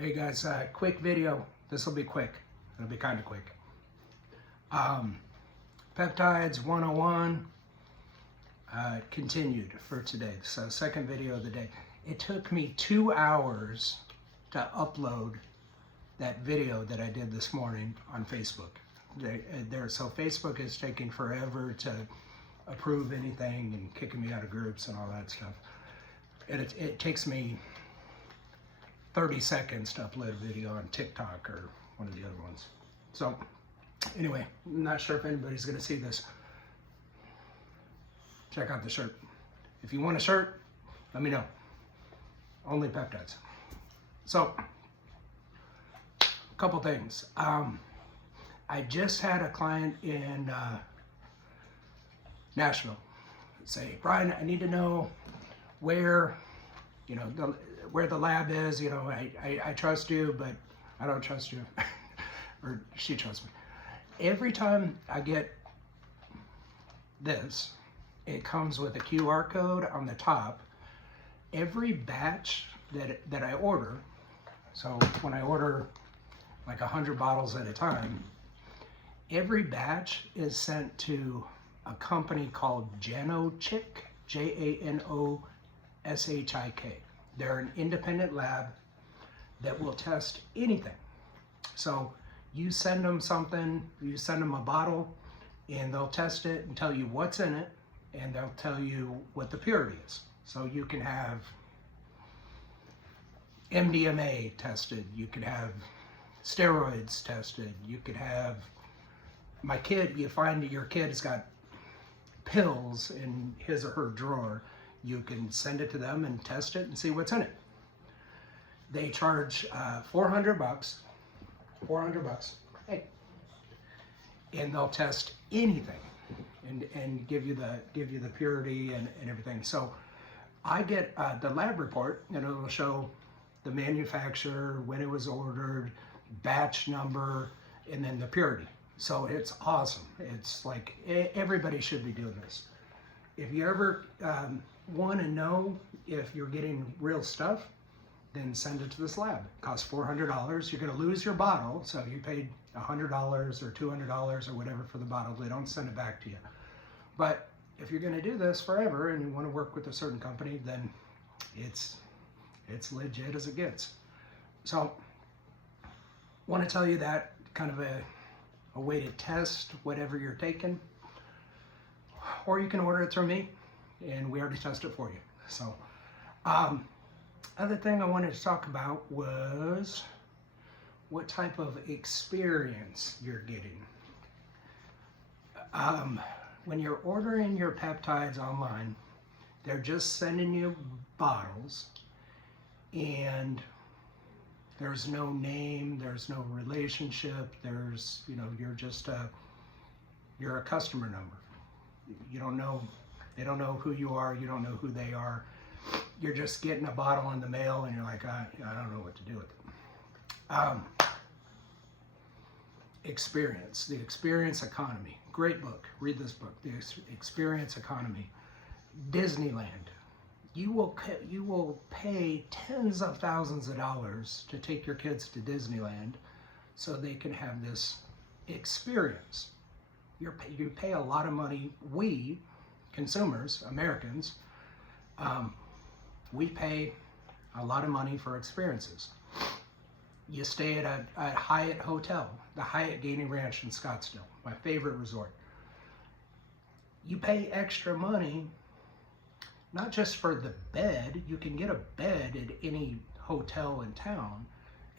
Hey guys, quick video. This will be quick. It'll be kind of quick. Peptides 101 continued for today. So second video of the day. It took me 2 hours to upload that video that I did this morning on Facebook. So Facebook is taking forever to approve anything and kicking me out of groups and all that stuff. And it takes me 30 seconds to upload a video on TikTok or one of the other ones. So anyway, I'm not sure if anybody's gonna see this. Check out the shirt. If you want a shirt, let me know. Only peptides. So, a couple things. I just had a client in Nashville say, Brian, I need to know where, where the lab is. I trust you, but I don't trust you. Or she trusts me. Every time I get this, it comes with a QR code on the top. Every batch that I order, so when I order like 100 bottles at a time, every batch is sent to a company called Janoschik, Janoschik. They're an independent lab that will test anything. So you send them something, you send them a bottle, and they'll test it and tell you what's in it, and they'll tell you what the purity is. So you can have MDMA tested, you could have steroids tested, you could have, you find your kid's got pills in his or her drawer, you can send it to them and test it and see what's in it. They charge $400, hey, and they'll test anything and give you the purity and everything. So I get the lab report, and it'll show the manufacturer, when it was ordered, batch number, and then the purity. So it's awesome. It's like everybody should be doing this. If you ever want to know if you're getting real stuff, then send it to this lab. It costs $400. You're going to lose your bottle, so if you paid $100 or $200 or whatever for the bottle, they don't send it back to you. But if you're going to do this forever and you want to work with a certain company, then it's legit as it gets. So want to tell you that kind of a way to test whatever you're taking, or you can order it through me and we already test it for you. So other thing I wanted to talk about was what type of experience you're getting. When you're ordering your peptides online, they're just sending you bottles, and there's no name, there's no relationship, there's, you're a customer number. You don't know, they don't know who you are, you don't know who they are. You're just getting a bottle in the mail and you're like, I don't know what to do with it. Experience, the experience economy. Great book, read this book, The Experience Economy. Disneyland. You will pay tens of thousands of dollars to take your kids to Disneyland so they can have this experience. You pay a lot of money. We, consumers, Americans, we pay a lot of money for experiences. You stay at a Hyatt hotel, the Hyatt Gaining Ranch in Scottsdale, my favorite resort. You pay extra money, not just for the bed. You can get a bed at any hotel in town.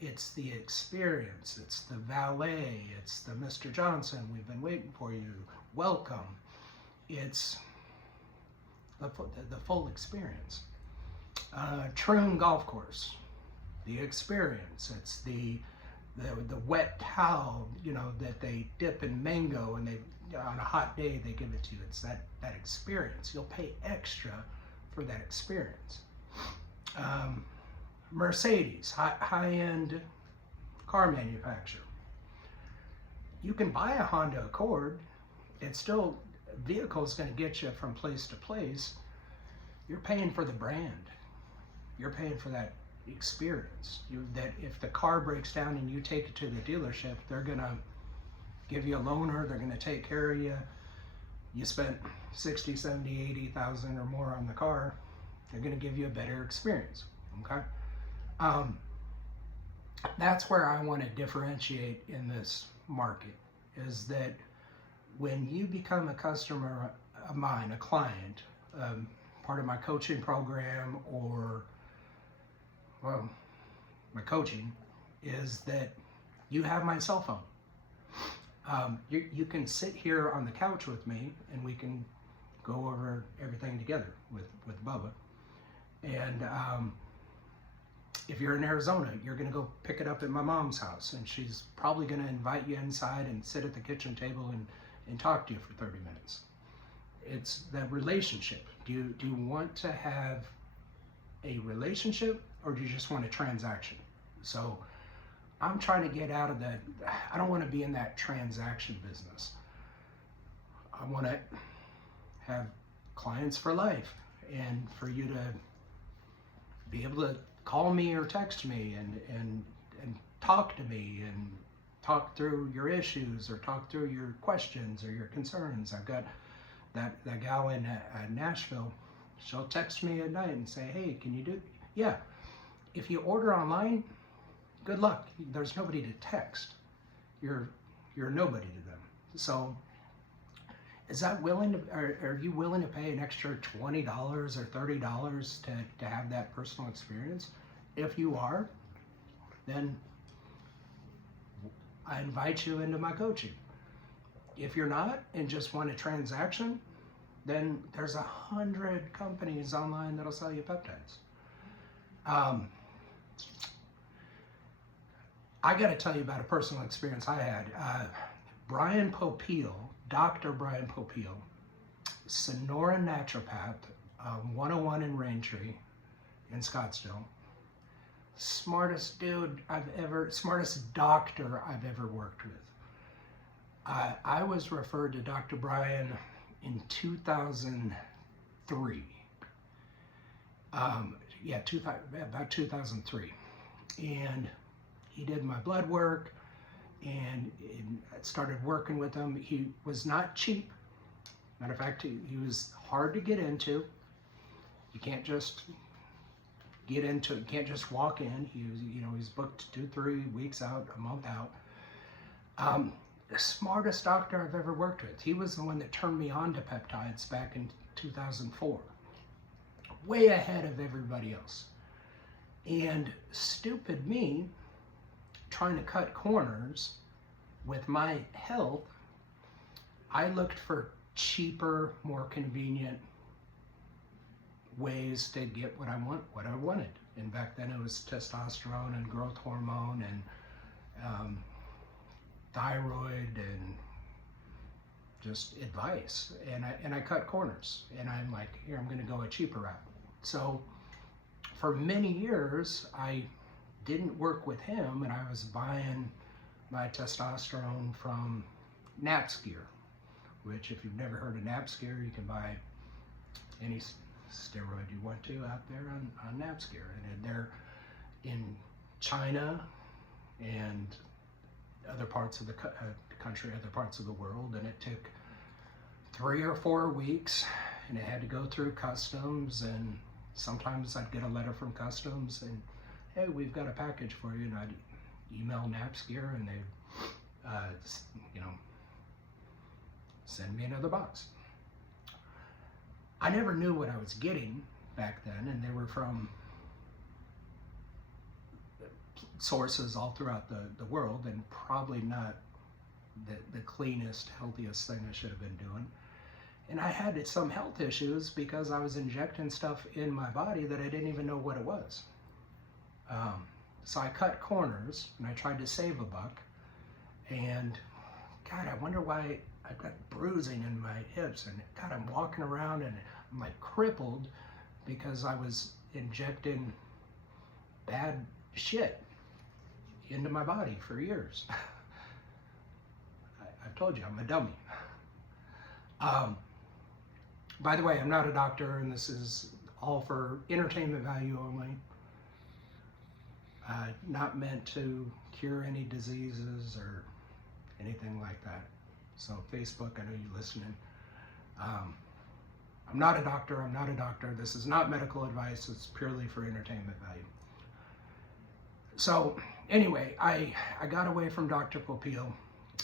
It's the experience, it's the valet, it's the Mr. Johnson, we've been waiting for you, welcome. It's the full experience. Troon Golf Course, the experience. It's the wet towel, that they dip in mango, and on a hot day they give it to you. It's that experience. You'll pay extra for that experience. Mercedes, high-end car manufacturer. You can buy a Honda Accord. It's still, vehicle is going to get you from place to place. You're paying for the brand. You're paying for that experience. That if the car breaks down and you take it to the dealership, they're gonna give you a loaner, they're gonna take care of you. You spent 60, 70, 80,000 or more on the car, they're gonna give you a better experience, okay? That's where I wanna differentiate in this market, is that when you become a customer of mine, a client, part of my coaching program, or, well, my coaching, is that you have my cell phone. You can sit here on the couch with me and we can go over everything together with Bubba. And if you're in Arizona, you're gonna go pick it up at my mom's house, and she's probably gonna invite you inside and sit at the kitchen table and talk to you for 30 minutes. It's that relationship. Do you want to have a relationship, or do you just want a transaction? So I'm trying to get out of that. I don't want to be in that transaction business. I want to have clients for life, and for you to be able to call me or text me and talk to me and talk through your issues or talk through your questions or your concerns. I've got that gal in Nashville. She'll text me at night and say, hey, can you do it? Yeah. If you order online, good luck. There's nobody to text. You're nobody to them. So is that are you willing to pay an extra $20 or $30 to have that personal experience? If you are, then I invite you into my coaching. If you're not and just want a transaction, then there's 100 companies online that'll sell you peptides. I got to tell you about a personal experience I had. Brian Popeil, Dr. Brian Popeil, Sonora naturopath, 101 in Raintree in Scottsdale. Smartest doctor I've ever worked with. I was referred to Dr. Brian in 2003. About 2003. And he did my blood work, and I started working with him. He was not cheap. Matter of fact, he was hard to get into. You can't just get into it. You can't just walk in. He's booked 2-3 weeks out, a month out. The smartest doctor I've ever worked with. He was the one that turned me on to peptides back in 2004. Way ahead of everybody else. And stupid me, trying to cut corners with my health, I looked for cheaper, more convenient ways to get what I wanted. And back then it was testosterone and growth hormone and thyroid and just advice. And I cut corners. And I'm like, here, I'm gonna go a cheaper route. So for many years, I didn't work with him, and I was buying my testosterone from Napsgear, which, if you've never heard of Napsgear, you can buy any steroid you want to out there on Napsgear. And they're in China and other parts of the country, other parts of the world, and it took 3 or 4 weeks, and it had to go through customs, and sometimes I'd get a letter from customs and, hey, we've got a package for you, and I'd email Napsgear, and they'd send me another box. I never knew what I was getting back then, and they were from sources all throughout the world, and probably not the cleanest, healthiest thing I should have been doing. And I had some health issues because I was injecting stuff in my body that I didn't even know what it was. So I cut corners, and I tried to save a buck. And God, I wonder why I've got bruising in my hips. And God, I'm walking around and I'm like crippled because I was injecting bad shit into my body for years. I've told you, I'm a dummy. By the way, I'm not a doctor, and this is all for entertainment value only. not meant to cure any diseases or anything like that. So Facebook, I know you're listening. I'm not a doctor. I'm not a doctor. This is not medical advice. It's purely for entertainment value. So anyway, I got away from Dr. Popeil,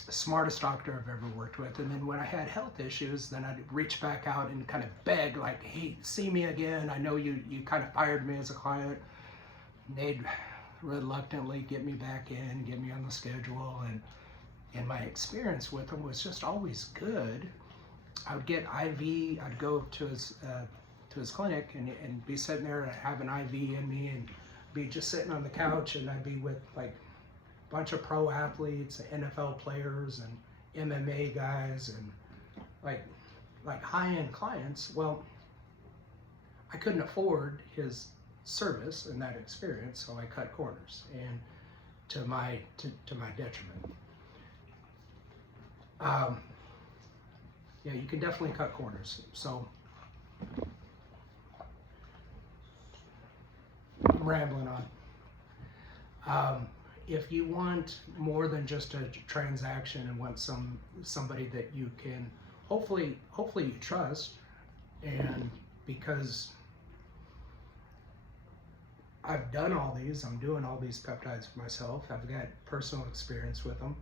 smartest doctor I've ever worked with. And then when I had health issues, then I'd reach back out and kind of beg, like, hey, see me again. I know you kind of fired me as a client. They'd reluctantly get me back in, get me on the schedule. And my experience with him was just always good. I would get IV, I'd go to his clinic and be sitting there and have an IV in me and be just sitting on the couch, and I'd be with like a bunch of pro athletes, NFL players and MMA guys and like high-end clients. Well, I couldn't afford his service and that experience, so I cut corners, and to my detriment. Yeah, you can definitely cut corners. So I'm rambling on. If you want more than just a transaction and want somebody that you can hopefully you trust, and because I've done all these, I'm doing all these peptides for myself, I've got personal experience with them.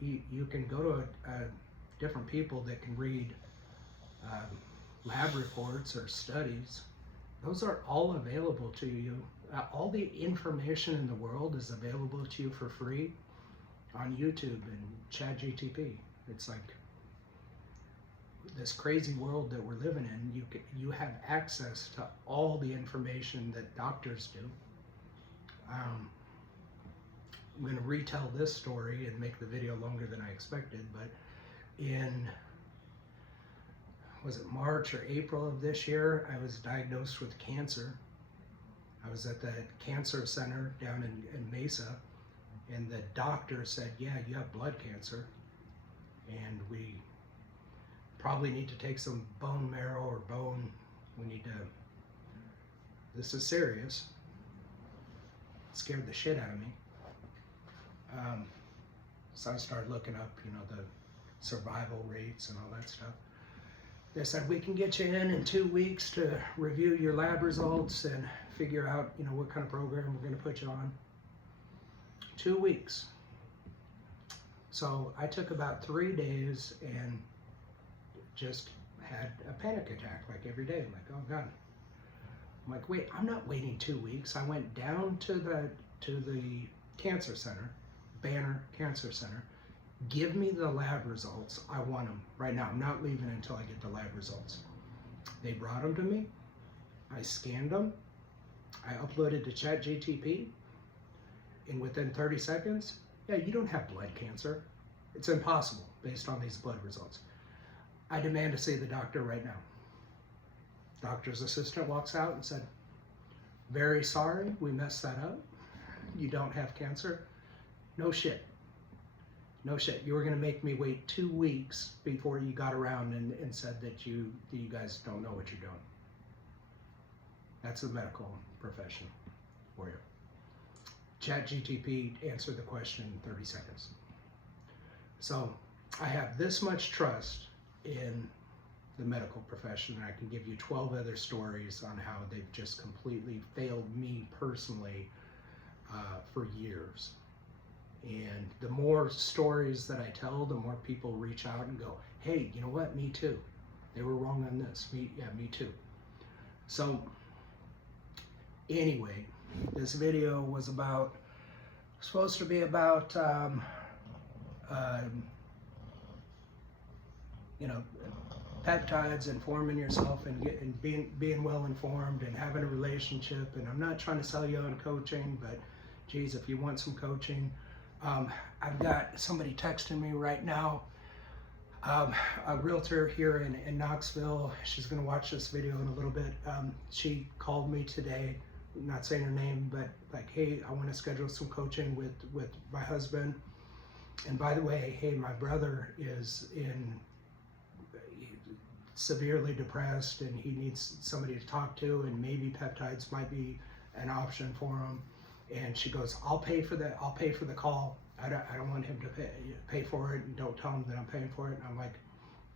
You can go to different people that can read lab reports or studies. Those are all available to you. All the information in the world is available to you for free on YouTube and ChatGTP. It's like this crazy world that we're living in. You have access to all the information that doctors do. I'm going to retell this story and make the video longer than I expected, but was it March or April of this year, I was diagnosed with cancer. I was at the cancer center down in Mesa, and the doctor said, yeah, you have blood cancer, and we probably need to take some bone marrow or bone. This is serious. It scared the shit out of me. So I started looking up, the survival rates and all that stuff. They said, we can get you in 2 weeks to review your lab results and figure out, what kind of program we're going to put you on. 2 weeks. So I took about 3 days and just had a panic attack, like every day. I'm like, oh God. I'm like, wait, I'm not waiting 2 weeks. I went down to the cancer center, Banner Cancer Center. Give me the lab results. I want them right now. I'm not leaving until I get the lab results. They brought them to me. I scanned them. I uploaded to ChatGTP. And within 30 seconds, yeah, you don't have blood cancer. It's impossible based on these blood results. I demand to see the doctor right now. Doctor's assistant walks out and said, very sorry, we messed that up. You don't have cancer. No shit. No shit. You were going to make me wait 2 weeks before you got around and said that you guys don't know what you're doing. That's the medical profession for you. ChatGTP answered the question in 30 seconds. So I have this much trust in the medical profession, and I can give you 12 other stories on how they've just completely failed me personally for years. And the more stories that I tell, the more people reach out and go, hey, you know what, me too. They were wrong on this. Me too. So anyway, this video was supposed to be about, peptides, informing yourself and being well informed and having a relationship. And I'm not trying to sell you on coaching, but geez, if you want some coaching, I've got somebody texting me right now, a realtor here in Knoxville. She's going to watch this video in a little bit. She called me today, not saying her name, but like, hey, I want to schedule some coaching with my husband. And by the way, hey, my brother is severely depressed and he needs somebody to talk to, and maybe peptides might be an option for him. And she goes, I'll pay for the call. I don't want him to pay for it, and don't tell him that I'm paying for it. And I'm like,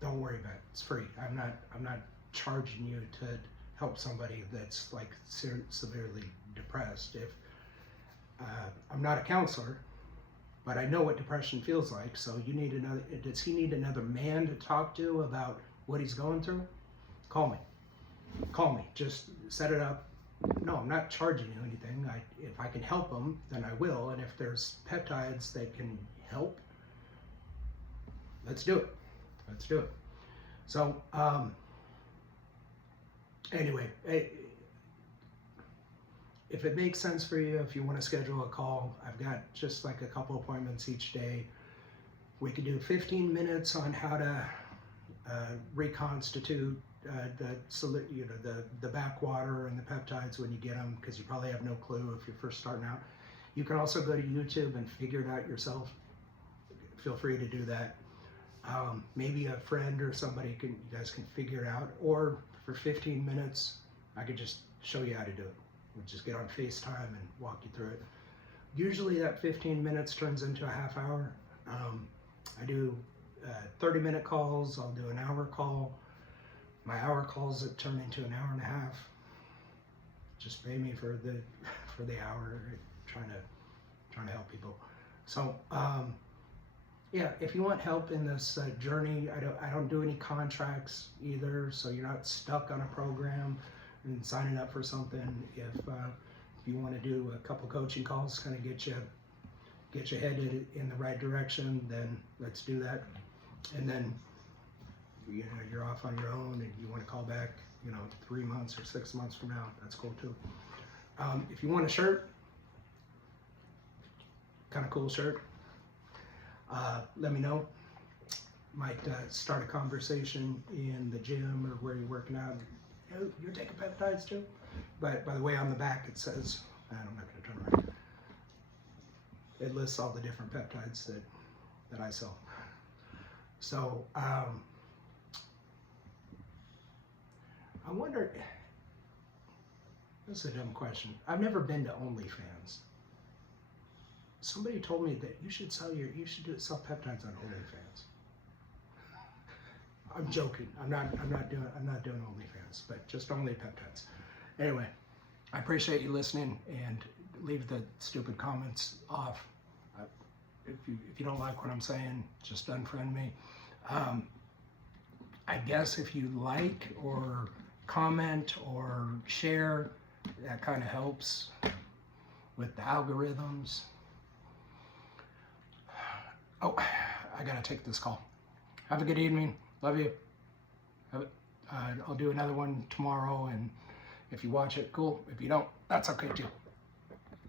don't worry about it. It's free. I'm not charging you to help somebody that's like severely depressed. If I'm not a counselor, but I know what depression feels like. So does he need another man to talk to about what he's going through? Call me. Just set it up. No, I'm not charging you anything. If I can help him, then I will. And if there's peptides that can help, let's do it. So, anyway, if it makes sense for you, if you want to schedule a call, I've got just like a couple appointments each day. We could do 15 minutes on how to reconstitute the backwater and the peptides when you get them, because you probably have no clue if you're first starting out. You can also go to YouTube and figure it out yourself. Feel free to do that. Maybe a friend or somebody you guys can figure it out, or for 15 minutes, I could just show you how to do it. We'll just get on FaceTime and walk you through it. Usually that 15 minutes turns into a half hour. I do 30-minute calls. I'll do an hour call. My hour calls that turn into an hour and a half. Just pay me for the hour. Trying to help people. So yeah, if you want help in this journey, I don't do any contracts either, so you're not stuck on a program and signing up for something. If you want to do a couple coaching calls, kind of get you headed in the right direction, then let's do that. And then you're off on your own and you want to call back 3 months or 6 months from now, that's cool too. If you want a shirt, kind of cool shirt, let me know. Might start a conversation in the gym or where you're working out. You're taking peptides too? But by the way, on the back it says, I'm not going to turn around. It lists all the different peptides that I sell. So I wonder, this is a dumb question. I've never been to OnlyFans. Somebody told me that you should sell peptides on OnlyFans. I'm joking. I'm not doing OnlyFans, but just only peptides. Anyway, I appreciate you listening, and leave the stupid comments off. If you don't like what I'm saying, just unfriend me. I guess if you like or comment or share, that kind of helps with the algorithms. Oh, I gotta take this call. Have a good evening. Love you. I'll do another one tomorrow, and if you watch it, cool. If you don't, that's okay too.